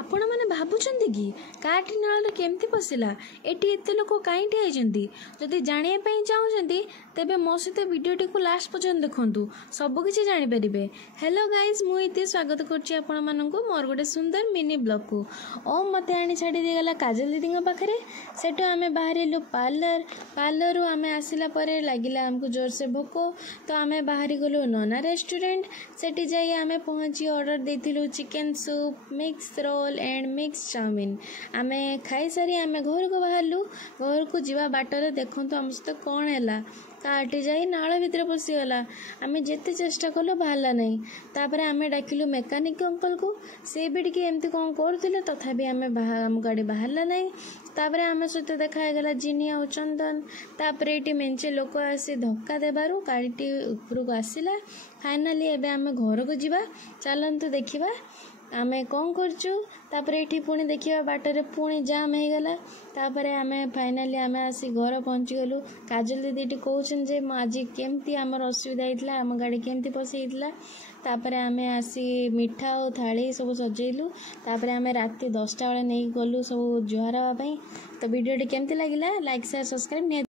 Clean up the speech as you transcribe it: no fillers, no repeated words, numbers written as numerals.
आपण मैंने भावुंट कि काठी नाल केमती पशिला एटी एत लोक कहीं ठियाइंट जदि जानापी चाहते तेबे मो सहित भिडियोटी को लास्ट पर्यंत देखु सबकि जानीपारे। हेलो गाइज मुझे स्वागत करुँ मोर गोटे सुंदर मिनी ब्लॉग को। ओम मत आनी छाड़ी देगला काजल दीदी पाखे से आम बाहर पार्लर आम आसला लगिला आमको जोर से भोक तो आम बाहरी गलु नोना रेस्टोरेंट सेठी जाई आम पहुँची ऑर्डर देथिलु chicken soup mix roll and mix chowmein. आम खाई सारी आम घर को बाहरलु। घर को जीवा बाटर देखु आम सहित कौन है काटी जाई नाल भितर पशिगला। आम जिते चेष्टा कलु बाहरला नहीं। तापर आम डाकिलु मेकानिक अंकल को से भी टिके एमती कौन करथिले तथापि आम गाड़ी बाहरला नहीं। तापर आम सहित देखागला जिनी आ चंदन। तापर ये मेंचे लोक आसी धक्का देबारु गाड़ी ऊपर को आसला। फाइनाली एबे आम घर को जीवा चलतु देखिबा आम कौन करचु। तापर ये पुणी देखिए बाटर पुणी जाम हो गला। तापर आम फाइनाली आम आसी घर पहुँची गलु। काजल दीदी कहते जे आज केमती आमर असुविधा होता आम गाड़ी केमती पशिला। तापर आम आसी मिठा और थाली सब सजेलु। तापर आम राति 10टा बेले नहीं गलु सब जुहार हाँवाई। तो वीडियोटी केमती लगिला लाइक शेयर सब्सक्राइब।